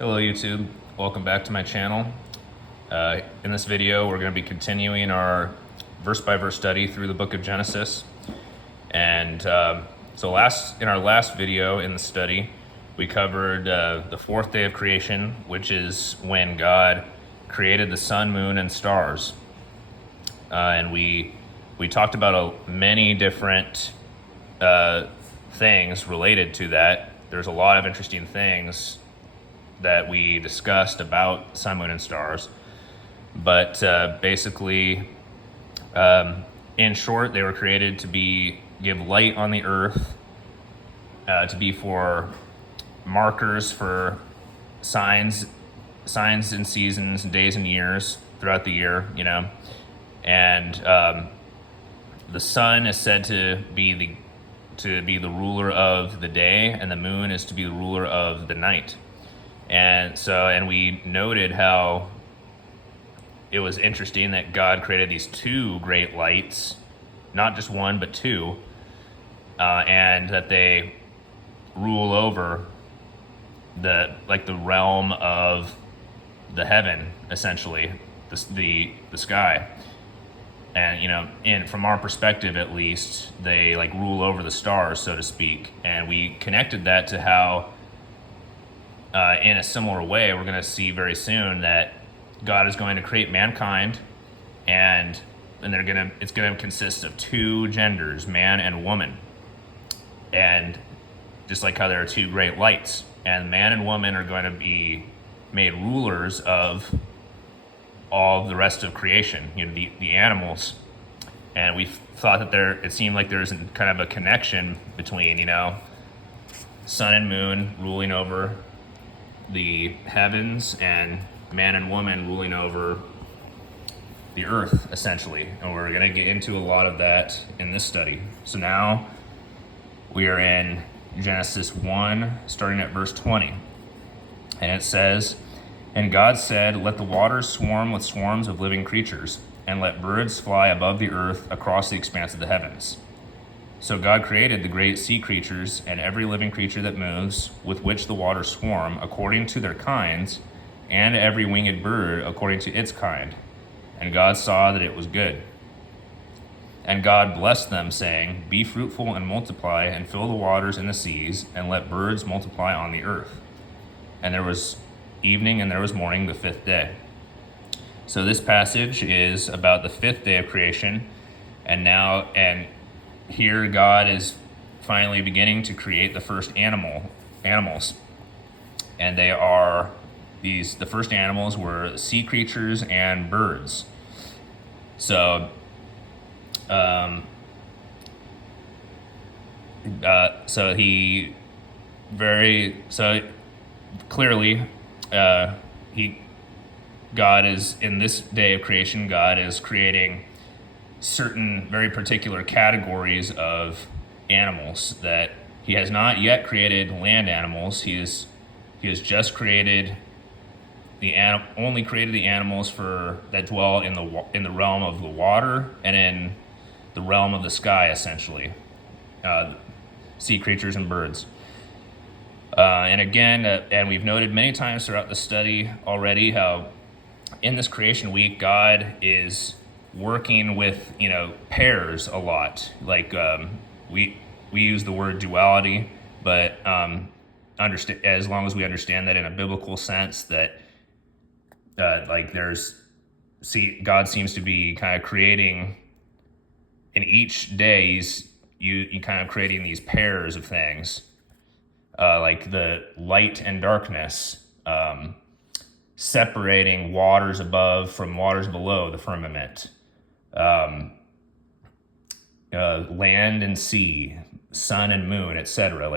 Hello YouTube, welcome back to my channel. In this video we're going to be continuing our verse-by-verse study through the book of Genesis. And in our last video in the study we covered the fourth day of creation, which is when God created the sun, moon, and stars. And we talked about many different things related to that. There's a lot of interesting things that we discussed about sun, moon, and stars. But basically, in short, they were created to give light on the earth, to be for markers for signs and seasons and days and years throughout the year, And the sun is said to be the ruler of the day, and the moon is to be the ruler of the night. And we noted how it was interesting that God created these two great lights, not just one, but two, and that they rule over the realm of the heaven, essentially, the sky. And from our perspective at least, they rule over the stars, so to speak. And we connected that to how in a similar way, we're going to see very soon that God is going to create mankind, and it's going to consist of two genders, man and woman. And just like how there are two great lights, and man and woman are going to be made rulers of all the rest of creation, the animals. And we thought that it seemed like there's kind of a connection between, sun and moon ruling over the heavens, and man and woman ruling over the earth, essentially. And we're going to get into a lot of that in this study. So now we are in Genesis 1, starting at verse 20. And it says, "And God said, let the waters swarm with swarms of living creatures, and let birds fly above the earth across the expanse of the heavens. So God created the great sea creatures and every living creature that moves, with which the waters swarm, according to their kinds, and every winged bird according to its kind. And God saw that it was good. And God blessed them, saying, be fruitful and multiply, and fill the waters in the seas, and let birds multiply on the earth. And there was evening and there was morning, the fifth day." So this passage is about the fifth day of creation, and here God is finally beginning to create the first animals. And the first animals were sea creatures and birds. So clearly, God is, in this day of creation, God is creating certain very particular categories of animals that he has not yet created land animals. He has just created only created the animals that dwell in the realm of the water and in the realm of the sky, essentially, sea creatures and birds. And we've noted many times throughout the study already how in this creation week God is working with pairs a lot. We use the word duality, but as long as we understand that in a biblical sense, that God seems to be kind of creating in each day. You kind of creating these pairs of things, like the light and darkness, separating waters above from waters below the firmament, land and sea, sun and moon, etc.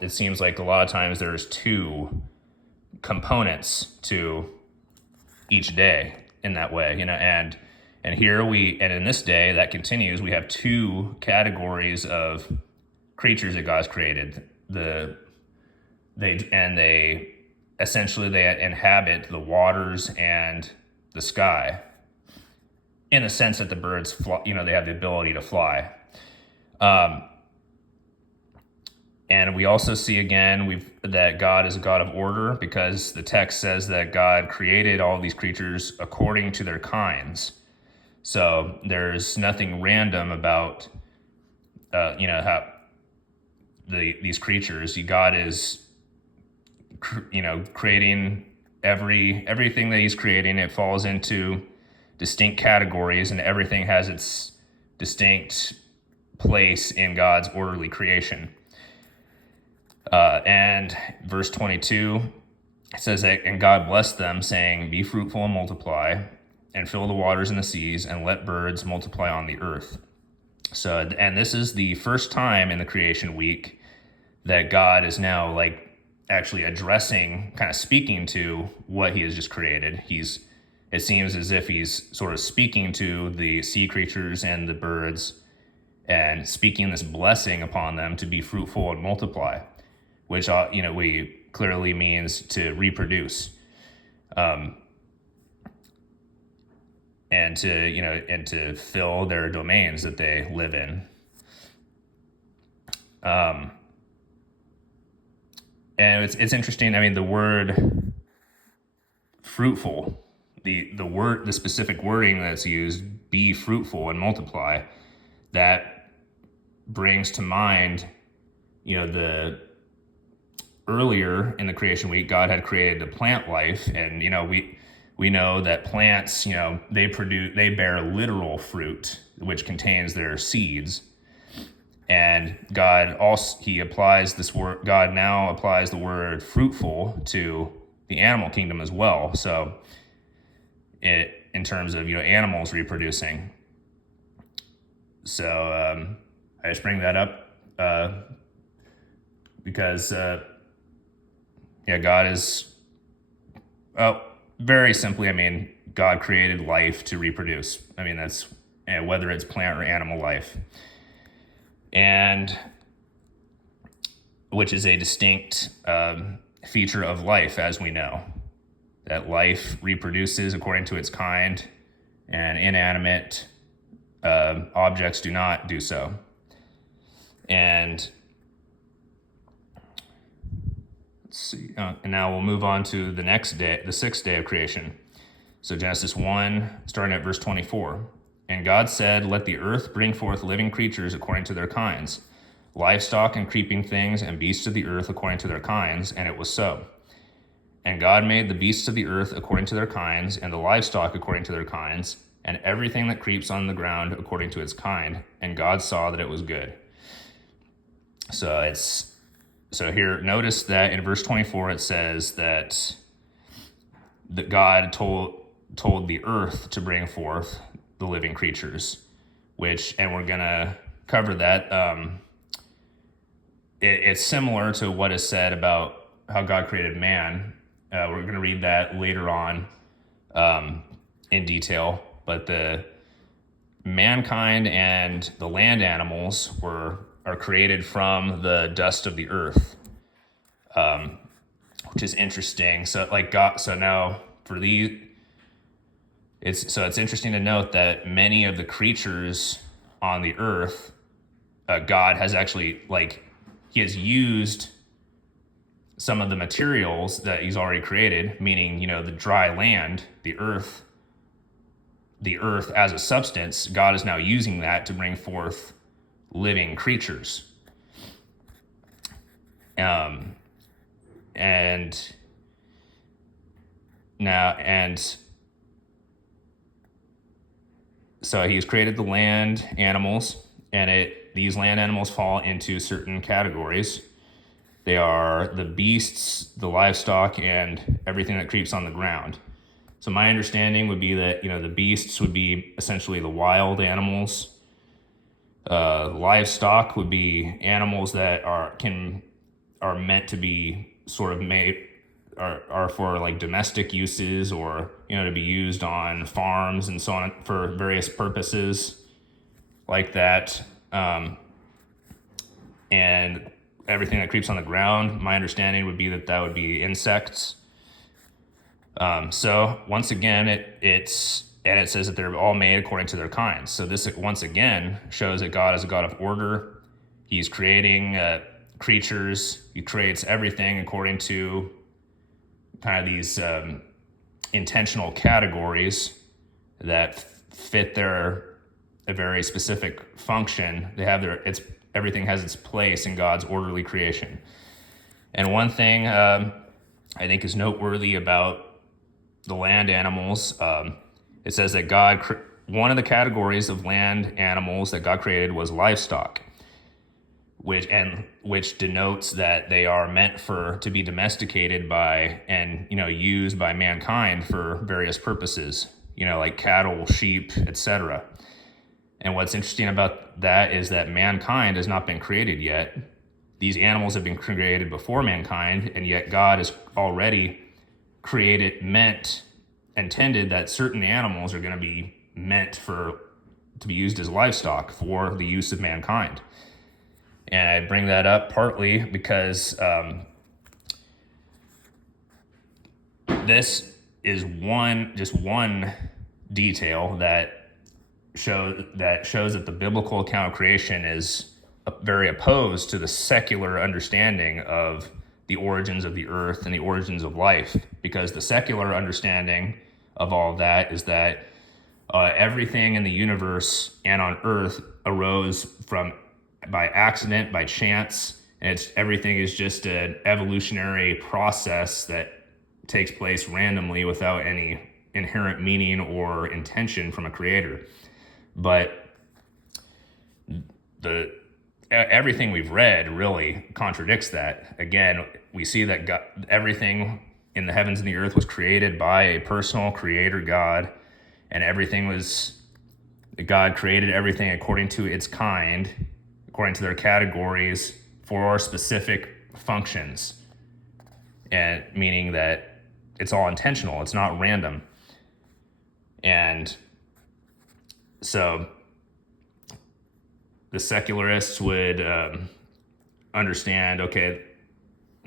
It seems like a lot of times there's two components to each day in that way, and in this day that continues, we have two categories of creatures that God's created. They essentially inhabit the waters and the sky, in the sense that the birds fly, they have the ability to fly. And we also see again that God is a God of order, because the text says that God created all these creatures according to their kinds. So there's nothing random about how these creatures. God is creating everything that he's creating. It falls into distinct categories, and everything has its distinct place in God's orderly creation. And verse 22, it says that, and God blessed them, saying, be fruitful and multiply, and fill the waters and the seas, and let birds multiply on the earth. So, and this is the first time in the creation week that God is now actually addressing, kind of speaking to what he has just created. It seems as if he's sort of speaking to the sea creatures and the birds, and speaking this blessing upon them to be fruitful and multiply, which we clearly means to reproduce, and to fill their domains that they live in. And it's interesting. I mean, the word fruitful, the specific wording that's used, be fruitful and multiply, that brings to mind, the earlier in the creation week, God had created the plant life, and we know that plants, they bear literal fruit, which contains their seeds. And God applies this word. God now applies the word fruitful to the animal kingdom as well. So, in terms of animals reproducing. So I just bring that up because God is very simply. I mean, God created life to reproduce. I mean, that's whether it's plant or animal life. And which is a distinct feature of life, as we know, that life reproduces according to its kind, and inanimate objects do not do so. And let's see, and now we'll move on to the next day, the sixth day of creation. So Genesis 1, starting at verse 24. And God said, let the earth bring forth living creatures according to their kinds, livestock and creeping things and beasts of the earth according to their kinds, and it was so. And God made the beasts of the earth according to their kinds, and the livestock according to their kinds, and everything that creeps on the ground according to its kind. And God saw that it was good. So here, notice that in verse 24 it says that God told the earth to bring forth the living creatures, and we're gonna cover that. It's similar to what is said about how God created man. We're gonna read that later on in detail, but the mankind and the land animals are created from the dust of the earth, which is interesting. So now for these. It's interesting to note that many of the creatures on the earth, God has actually, he has used some of the materials that he's already created, meaning, the dry land, the earth as a substance. God is now using that to bring forth living creatures. So he's created the land animals, and these land animals fall into certain categories. They are the beasts, the livestock, and everything that creeps on the ground. So my understanding would be that, the beasts would be essentially the wild animals. Livestock would be animals that are meant to be sort of made, are for domestic uses, or to be used on farms and so on for various purposes like that. And everything that creeps on the ground, my understanding would be that would be insects. So once again, it says that they're all made according to their kinds. So this once again shows that God is a God of order. He's creating creatures. He creates everything according to kind of these intentional categories that fit a very specific function. They have everything has its place in God's orderly creation. And one thing I think is noteworthy about the land animals, it says that one of the categories of land animals that God created was livestock, which denotes that they are meant to be domesticated by and used by mankind for various purposes, like cattle, sheep, etc. And what's interesting about that is that mankind has not been created yet. These animals have been created before mankind, and yet God has already intended that certain animals are going to be meant to be used as livestock for the use of mankind. And I bring that up partly because this is just one detail that shows that the biblical account of creation is very opposed to the secular understanding of the origins of the earth and the origins of life. Because the secular understanding of all of that is that everything in the universe and on earth arose by accident, by chance, and everything is just an evolutionary process that takes place randomly without any inherent meaning or intention from a creator. But everything we've read really contradicts that. Again, we see that everything in the heavens and the earth was created by a personal creator God, and God created everything according to its kind, according to their categories for specific functions, and meaning that it's all intentional, it's not random. And so the secularists would understand, okay,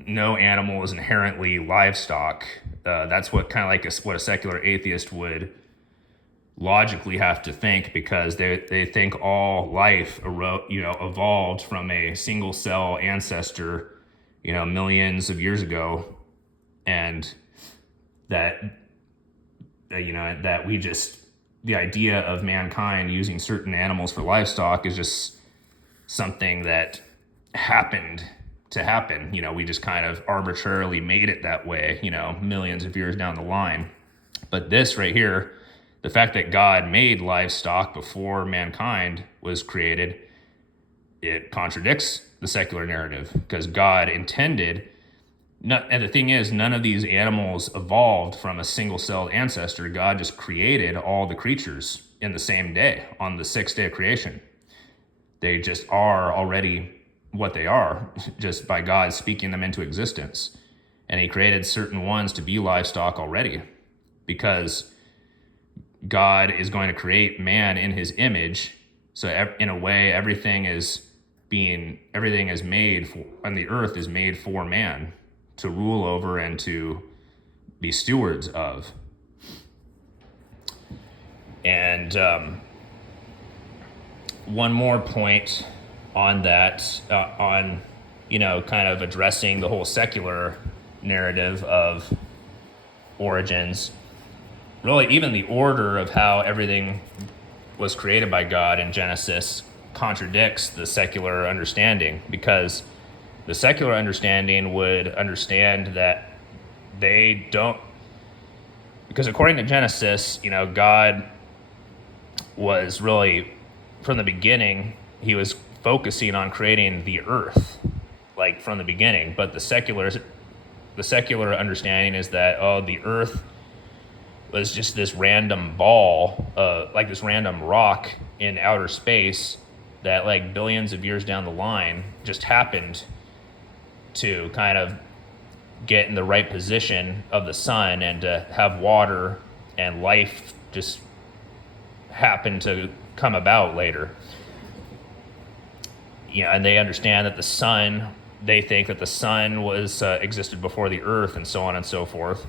no animal is inherently livestock. That's what what a secular atheist would logically have to think, because they think all life evolved from a single cell ancestor millions of years ago, and that the idea of mankind using certain animals for livestock is just something that happened to happen. We just kind of arbitrarily made it that way, millions of years down the line. But this right here, the fact that God made livestock before mankind was created, it contradicts the secular narrative, because God intended, and the thing is, none of these animals evolved from a single-celled ancestor. God just created all the creatures in the same day, on the sixth day of creation. They just are already what they are, just by God speaking them into existence. And he created certain ones to be livestock already, because God is going to create man in his image. So in a way, everything is made on the earth is made for man to rule over and to be stewards of. And one more point on that, kind of addressing the whole secular narrative of origins. Really, even the order of how everything was created by God in Genesis contradicts the secular understanding, because the secular understanding would understand that because according to Genesis, God was really, from the beginning, he was focusing on creating the earth, like from the beginning. But the secular understanding is that, the earth was just this random ball, like this random rock in outer space that, like, billions of years down the line just happened to kind of get in the right position of the sun and to have water, and life just happened to come about later. And they understand that they think that the sun was existed before the earth, and so on and so forth.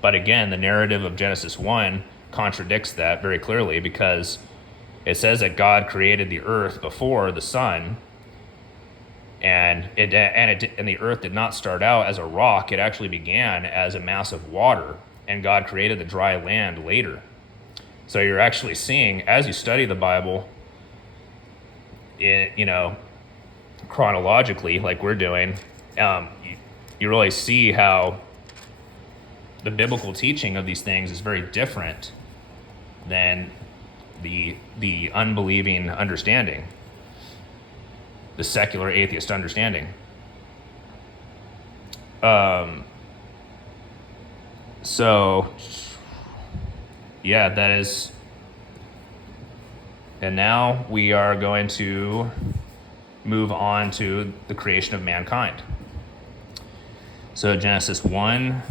But again, the narrative of Genesis 1 contradicts that very clearly, because it says that God created the earth before the sun, And and the earth did not start out as a rock. It actually began as a mass of water, and God created the dry land later. So you're actually seeing, as you study the Bible, chronologically, like we're doing, you really see how the biblical teaching of these things is very different than the unbelieving understanding, the secular atheist understanding. So, yeah, that is. And now we are going to move on to the creation of mankind. So Genesis 1,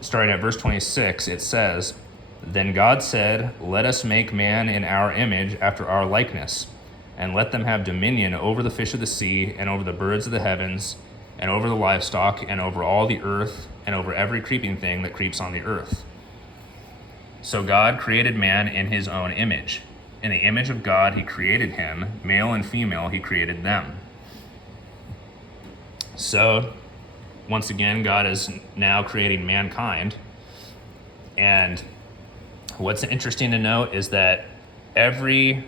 starting at verse 26, it says, "Then God said, 'Let us make man in our image, after our likeness, and let them have dominion over the fish of the sea, and over the birds of the heavens, and over the livestock, and over all the earth, and over every creeping thing that creeps on the earth.' So God created man in his own image. In the image of God he created him, male and female he created them." So, once again, God is now creating mankind. And what's interesting to note is that everything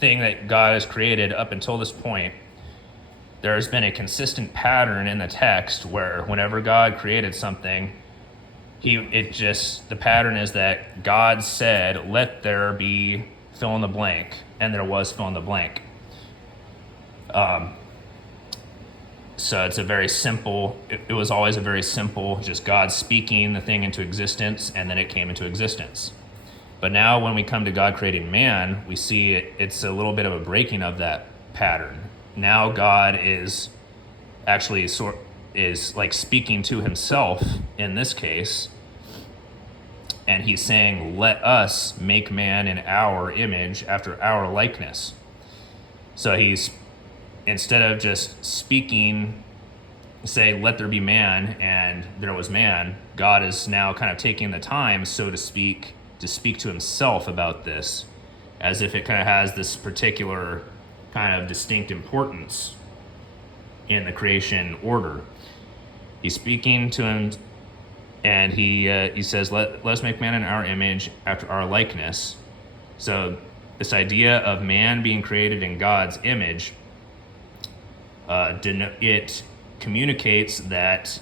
that God has created up until this point, there's been a consistent pattern in the text where whenever God created something, the pattern is that God said, "Let there be fill in the blank," and there was fill in the blank. So it's a very simple, it was always a very simple, just God speaking the thing into existence, and then it came into existence. But now when we come to God creating man, we see it's a little bit of a breaking of that pattern. Now God is actually is like speaking to himself in this case, and he's saying, "Let us make man in our image, after our likeness." So he's, instead of just speaking, say, "Let there be man," and there was man, God is now kind of taking the time, so to speak to himself about this, as if it kind of has this particular kind of distinct importance in the creation order. He's speaking to him, and he says, let us make man in our image, after our likeness." So this idea of man being created in God's image, it communicates that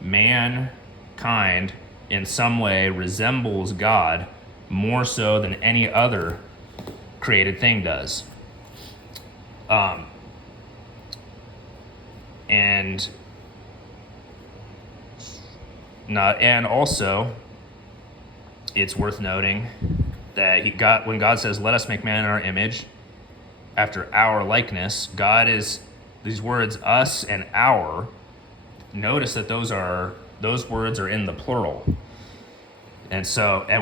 mankind in some way resembles God more so than any other created thing does. And also, it's worth noting that when God says, "Let us make man in our image, after our likeness," God is, these words, "us" and "our," notice that those words are in the plural. And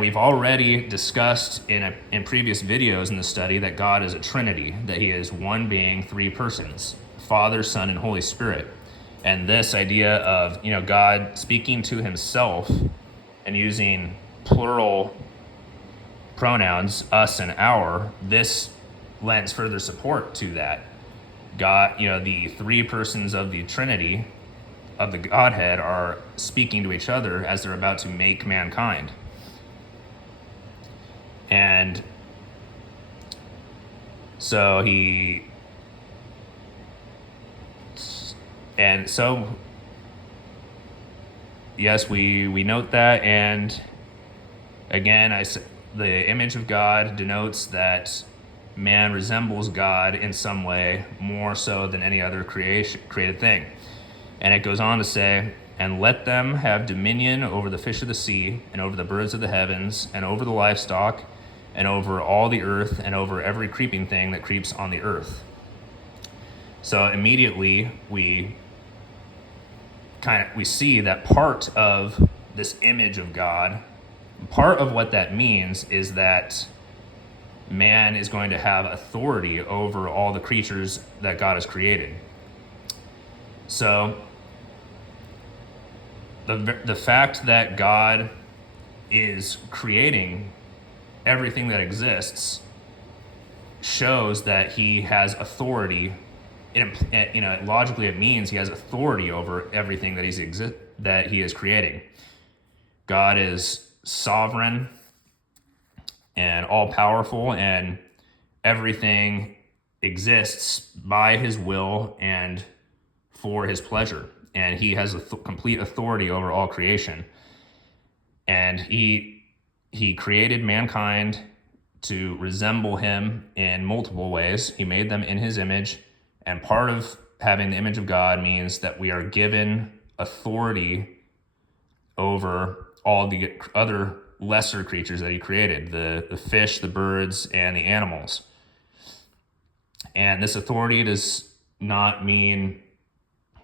we've already discussed in previous videos in the study that God is a Trinity, that he is one being, three persons, Father, Son, and Holy Spirit. And this idea of, God speaking to himself and using plural pronouns, "us" and "our," this lends further support to that. God, the three persons of the Trinity, of the Godhead, are speaking to each other as they're about to make mankind. And so yes, we note that. And again, the image of God denotes that man resembles God in some way more so than any other created thing. And it goes on to say, "And let them have dominion over the fish of the sea, and over the birds of the heavens, and over the livestock, and over all the earth, and over every creeping thing that creeps on the earth." So immediately we see that part of this image of God, part of what that means is that man is going to have authority over all the creatures that God has created. So the fact that God is creating everything that exists shows that he has authority logically it means he has authority over everything that he is creating. God is sovereign and all powerful, and everything exists by his will and for his pleasure. And he has complete authority over all creation. And he created mankind to resemble him in multiple ways. He made them in his image. And part of having the image of God means that we are given authority over all the other lesser creatures that he created, the fish, the birds, and the animals. And this authority does not mean,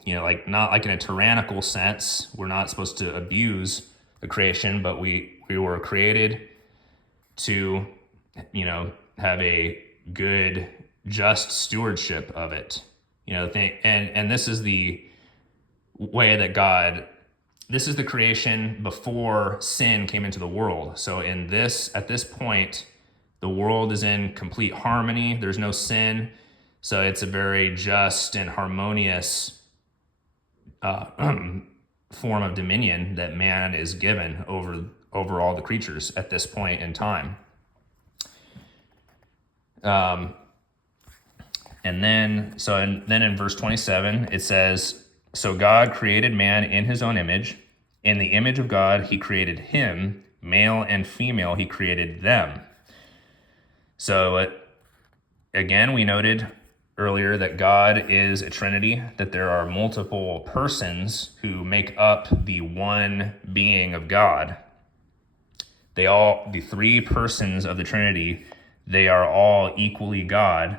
not like in a tyrannical sense. We're not supposed to abuse the creation, but we were created to, have a good, just stewardship of it. And this is the way that this is the creation before sin came into the world. So at this point, the world is in complete harmony. There's no sin. So it's a very just and harmonious form of dominion that man is given over all the creatures at this point in time. And then in verse 27, it says, "So God created man in his own image. In the image of God, he created him. Male and female, he created them." So again, we noted earlier that God is a Trinity, that there are multiple persons who make up the one being of God. The three persons of the Trinity, they are all equally God.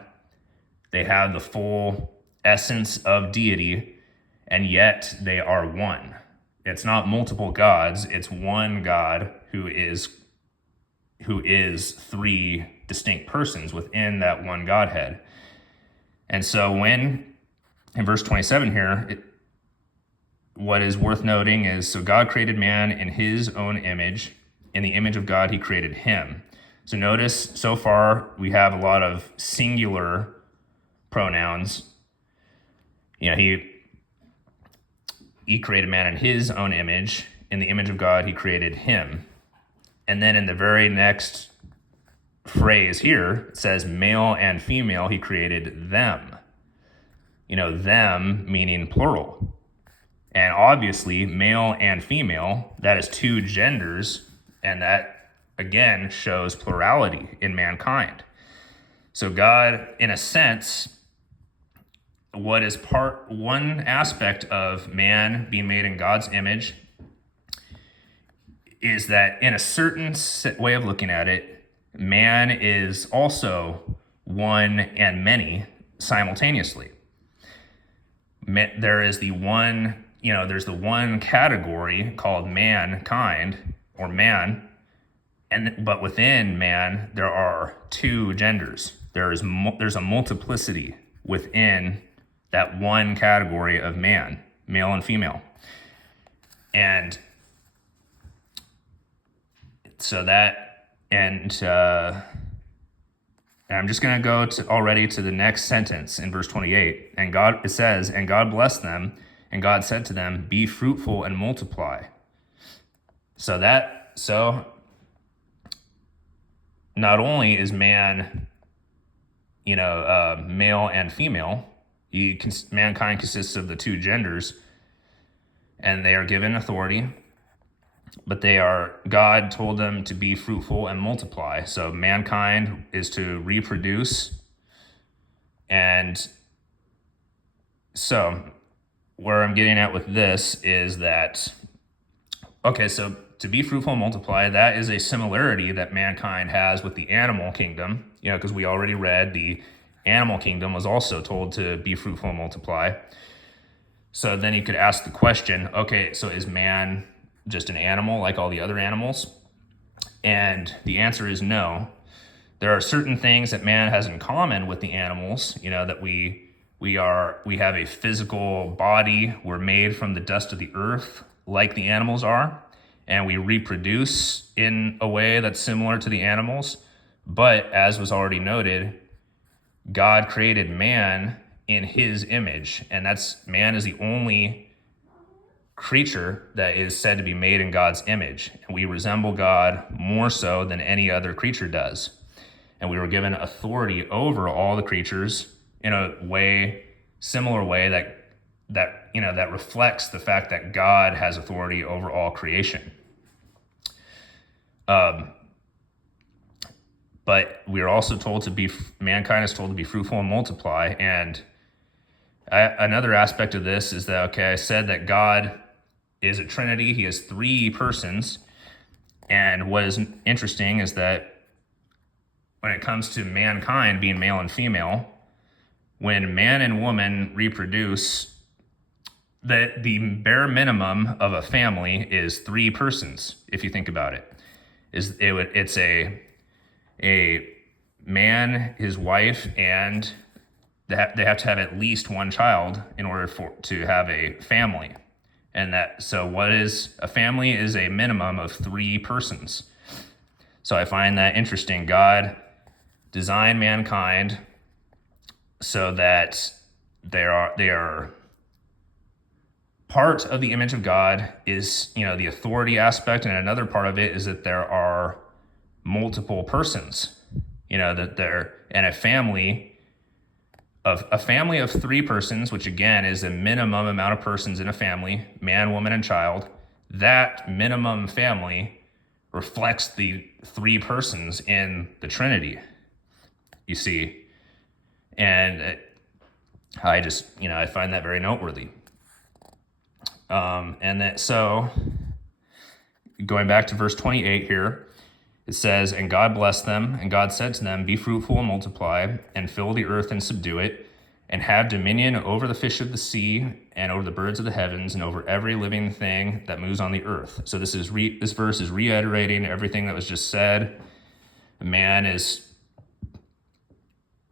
They have the full essence of deity, and yet they are one. It's not multiple gods, it's one God who is three distinct persons within that one Godhead. And so when, in verse 27 here, what is worth noting is, so God created man in his own image. In the image of God, he created him. So notice, so far, we have a lot of singular pronouns. He created man in his own image. In the image of God, he created him. And then in the very next phrase here, it says male and female, he created them. Them meaning plural. And obviously, male and female, that is two genders, and that, again, shows plurality in mankind. So God, in a sense, what is one aspect of man being made in God's image is that, in a certain way of looking at it, man is also one and many simultaneously. There's the one category called mankind or man, but within man there are two genders. There's a multiplicity within that one category of man, male and female. And so and I'm just going to go already to the next sentence in verse 28. It says, "And God blessed them, and God said to them, 'Be fruitful and multiply.'" So not only is man, male and female, mankind consists of the two genders, and they are given authority, but God told them to be fruitful and multiply. So mankind is to reproduce. And so where I'm getting at with this is that, okay, so to be fruitful and multiply, that is a similarity that mankind has with the animal kingdom, because we already read the animal kingdom was also told to be fruitful and multiply. So then you could ask the question, okay, so is man just an animal like all the other animals? And the answer is no. There are certain things that man has in common with the animals, that we have a physical body, we're made from the dust of the earth like the animals are, and we reproduce in a way that's similar to the animals. But as was already noted, God created man in his image. And man is the only creature that is said to be made in God's image. And we resemble God more so than any other creature does. And we were given authority over all the creatures in a similar way that reflects the fact that God has authority over all creation. But we are also told mankind is told to be fruitful and multiply. And another aspect of this is that, I said that God is a Trinity. He has three persons. And what is interesting is that when it comes to mankind being male and female, when man and woman reproduce, that the bare minimum of a family is three persons. If you think about it, it's a man, his wife, and they have to have at least one child in order to have a family. And what is a family is a minimum of three persons. So I find that interesting. God designed mankind so that they are part of the image of God is, the authority aspect, and another part of it is that there are multiple persons, that they're, and a family of three persons, which again is a minimum amount of persons in a family, man, woman, and child. That minimum family reflects the three persons in the Trinity, you see. And I just, I find that very noteworthy. So going back to verse 28 here, it says, "And God blessed them, and God said to them, be fruitful and multiply, and fill the earth and subdue it, and have dominion over the fish of the sea, and over the birds of the heavens, and over every living thing that moves on the earth." So this verse is reiterating everything that was just said. Man is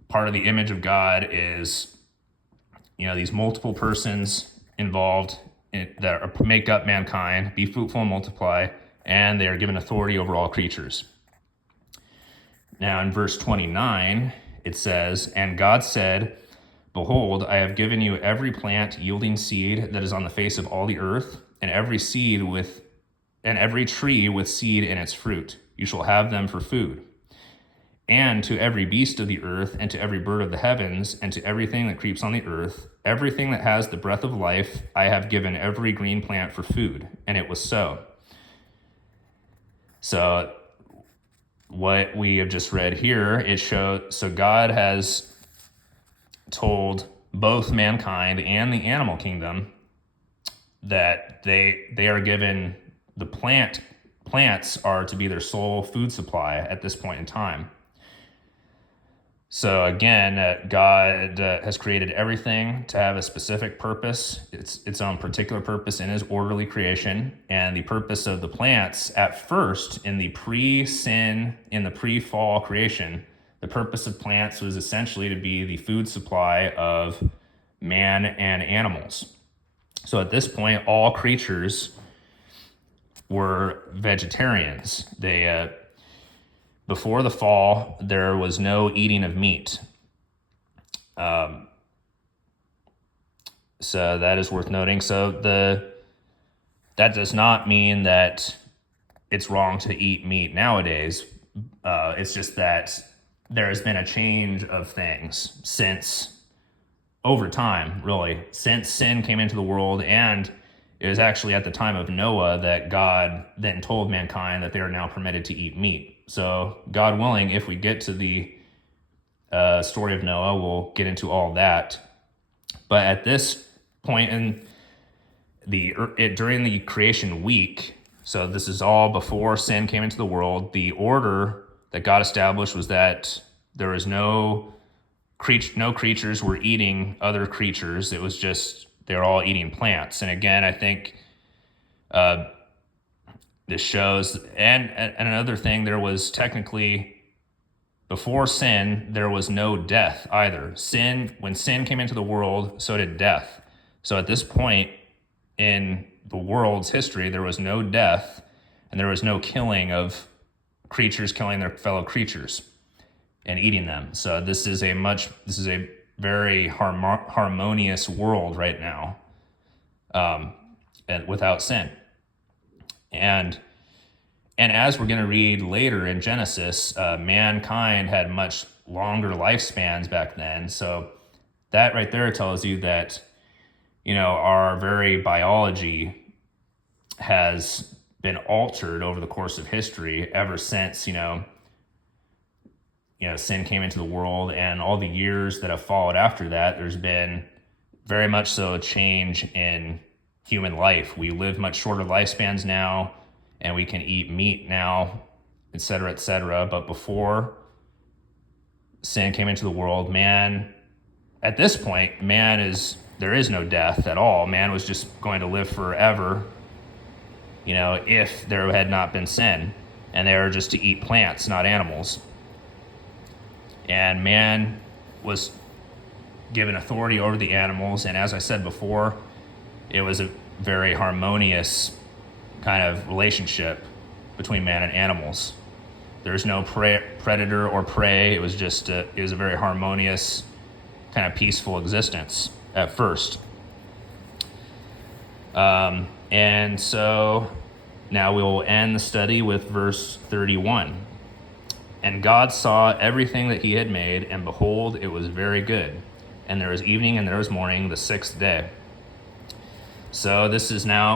part of the image of God, is, these multiple persons involved that make up mankind, be fruitful and multiply, and they are given authority over all creatures. Now in verse 29, it says, "And God said, behold, I have given you every plant yielding seed that is on the face of all the earth, and every tree with seed in its fruit. You shall have them for food. And to every beast of the earth, and to every bird of the heavens, and to everything that creeps on the earth, everything that has the breath of life, I have given every green plant for food." And it was so. So what we have just read here, so God has told both mankind and the animal kingdom that they are given, the plants are to be their sole food supply at this point in time. So again, God has created everything to have a specific purpose, its own particular purpose in his orderly creation. And the purpose of the plants at first, in the pre-fall creation, the purpose of plants was essentially to be the food supply of man and animals. So at this point, all creatures were vegetarians. Before the fall, there was no eating of meat. So that is worth noting. So that does not mean that it's wrong to eat meat nowadays. It's just that there has been a change of things over time, really, since sin came into the world. And it was actually at the time of Noah that God then told mankind that they are now permitted to eat meat. So God willing, if we get to the story of Noah, we'll get into all that. But at this point during the creation week, so this is all before sin came into the world, the order that God established was that there was no creatures were eating other creatures. It was just they're all eating plants. And again, I think this shows, and another thing, there was technically, before sin, there was no death either. When sin came into the world, so did death. So at this point in the world's history, there was no death, and there was no killing of creatures killing their fellow creatures and eating them. So this is a very harmonious world right now, and without sin. And as we're going to read later in Genesis, mankind had much longer lifespans back then. So that right there tells you that, our very biology has been altered over the course of history ever since, sin came into the world, and all the years that have followed after that, there's been very much so a change in human life. We live much shorter lifespans now, and we can eat meat now, et cetera, et cetera. But before sin came into the world, at this point, there is no death at all. Man was just going to live forever, if there had not been sin, and they were just to eat plants, not animals. And man was given authority over the animals, and as I said before, it was a very harmonious kind of relationship between man and animals. There's no predator or prey. It was a very harmonious, kind of peaceful existence at first. And so now we will end the study with verse 31. And God saw everything that he had made, and behold, it was very good. And there was evening and there was morning, the sixth day. So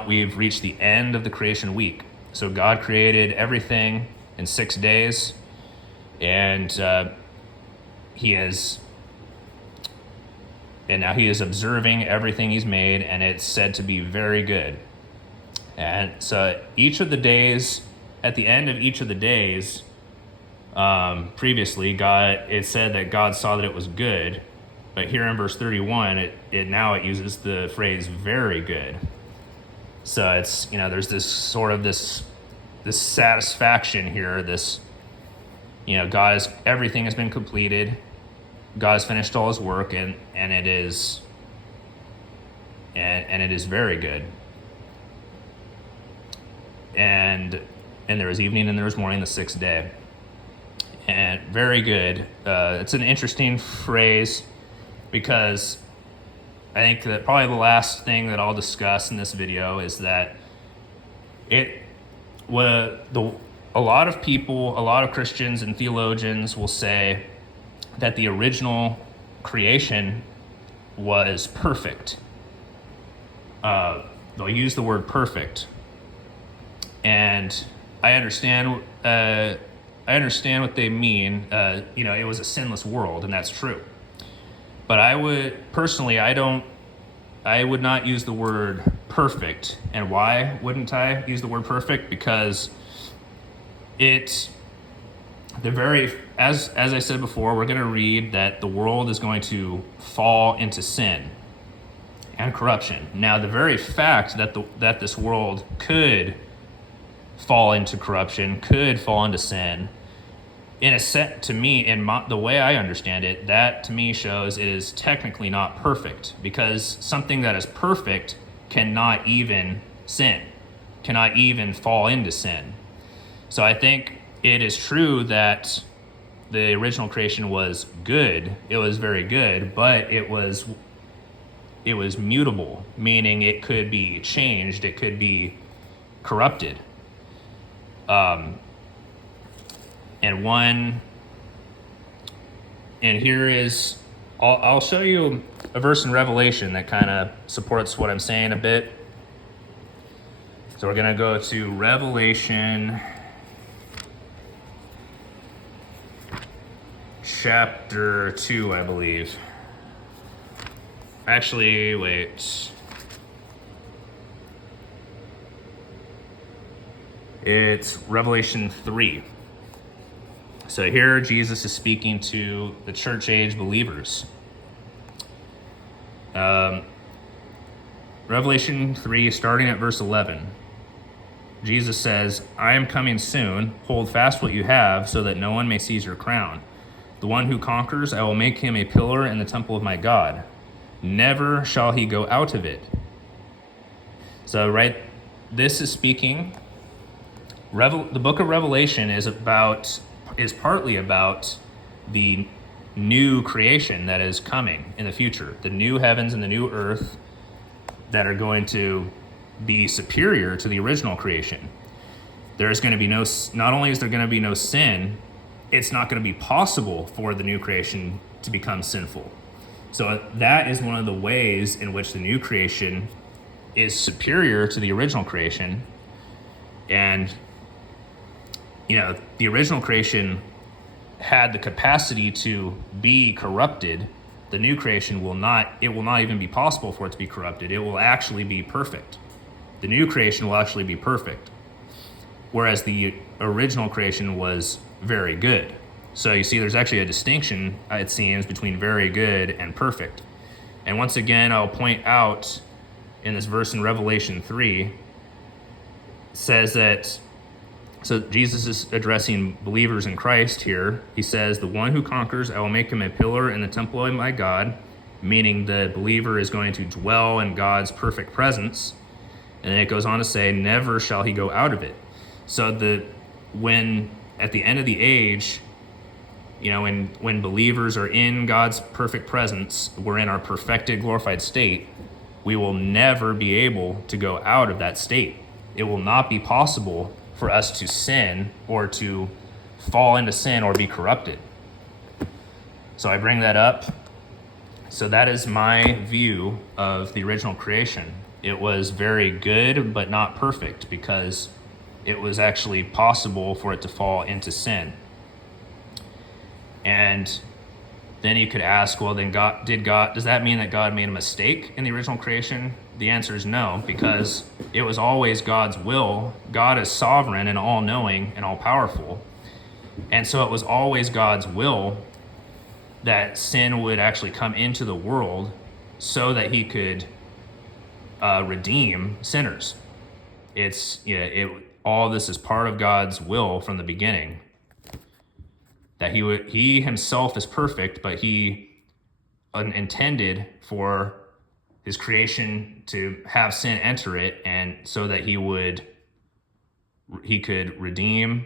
we've reached the end of the creation week. So God created everything in 6 days, and now he is observing everything he's made, and it's said to be very good. And so at the end of each of the days, previously, it said that God saw that it was good, but here in verse 31, it uses the phrase "very good." So it's there's this sort of this satisfaction here. Everything has been completed. God has finished all his work, and it is very good. And there was evening and there was morning, the sixth day. And very good. It's an interesting phrase, because I think that probably the last thing that I'll discuss in this video is that a lot of Christians and theologians will say that the original creation was perfect. They'll use the word perfect, and I understand what they mean. It was a sinless world, and that's true. But I would not use the word perfect. And why wouldn't I use the word perfect? Because as I said before, we're going to read that the world is going to fall into sin and corruption. Now, the very fact that this world could fall into corruption, could fall into sin, the way I understand it, that to me shows it is technically not perfect, because something that is perfect cannot even sin, cannot even fall into sin. So I think it is true that the original creation was good. It was very good, but it was mutable, meaning it could be changed, it could be corrupted. I'll show you a verse in Revelation that kind of supports what I'm saying a bit. So we're going to go to Revelation chapter 2, I believe. Actually, wait. It's Revelation 3. So here Jesus is speaking to the church age believers. Revelation 3, starting at verse 11. Jesus says, "I am coming soon. Hold fast what you have, so that no one may seize your crown. The one who conquers, I will make him a pillar in the temple of my God. Never shall he go out of it." So this is speaking. The book of Revelation is partly about the new creation that is coming in the future, the new heavens and the new earth that are going to be superior to the original creation. There is going to be not only is there going to be no sin, it's not going to be possible for the new creation to become sinful. So that is one of the ways in which the new creation is superior to the original creation. And, the original creation had the capacity to be corrupted. The new creation will not even be possible for it to be corrupted. It will actually be perfect. The new creation will actually be perfect, whereas the original creation was very good. So you see, there's actually a distinction, it seems, between very good and perfect. And once again, I'll point out in this verse in Revelation 3, says that, so Jesus is addressing believers in Christ here. He says, the one who conquers, I will make him a pillar in the temple of my God, meaning the believer is going to dwell in God's perfect presence. And then it goes on to say, never shall he go out of it. So when at the end of the age, when believers are in God's perfect presence, we're in our perfected, glorified state, we will never be able to go out of that state. It will not be possible for us to sin or to fall into sin or be corrupted. So I bring that up. So that is my view of the original creation. It was very good, but not perfect, because it was actually possible for it to fall into sin. And then you could ask, well, then does that mean that God made a mistake in the original creation? The answer is no, because it was always God's will. God is sovereign and all-knowing and all-powerful. And so it was always God's will that sin would actually come into the world so that he could redeem sinners. All this is part of God's will from the beginning. That he himself is perfect, but he intended for his creation to have sin enter it, and so that he could redeem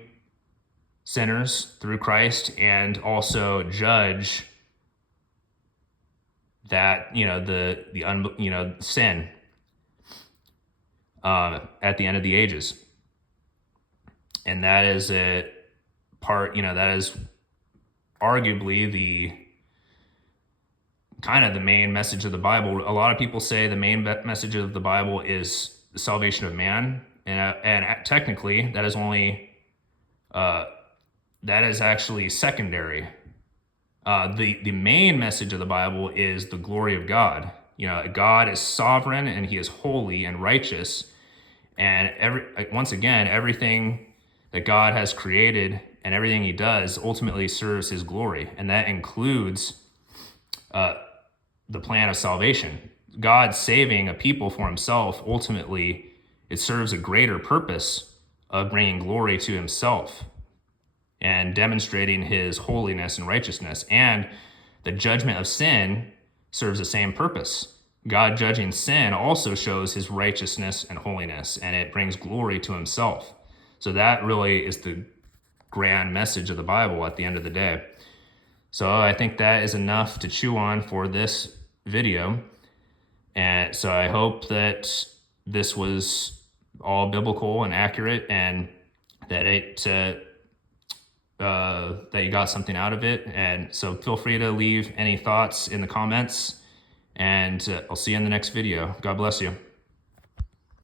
sinners through Christ, and also judge that sin at the end of the ages. And that is that is arguably the main message of the Bible. A lot of people say the main message of the Bible is the salvation of man, and technically that is only that is actually secondary. The main message of the Bible is the glory of God. God is sovereign and he is holy and righteous, and everything that God has created and everything he does ultimately serves his glory, and that includes the plan of salvation. God saving a people for himself, ultimately, it serves a greater purpose of bringing glory to himself and demonstrating his holiness and righteousness. And the judgment of sin serves the same purpose. God judging sin also shows his righteousness and holiness, and it brings glory to himself. So that really is the grand message of the Bible at the end of the day. So I think that is enough to chew on for this video. And so I hope that this was all biblical and accurate, and that that you got something out of it. And so feel free to leave any thoughts in the comments, and I'll see you in the next video. God bless you.